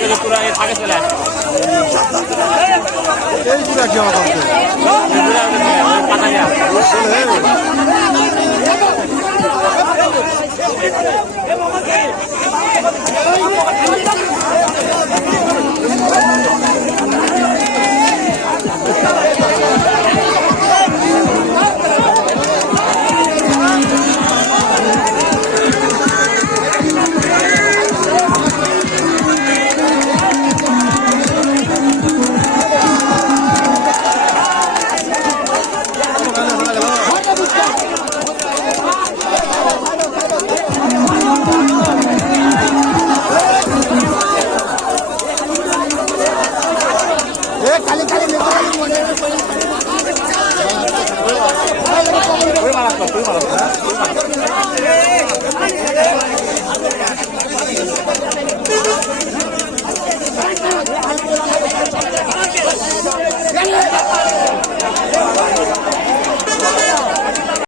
গেলে পুরো এর ফাঁকে চলে আসে। এই পুরো কি হবে পাতা দেওয়া খালি খালি মনে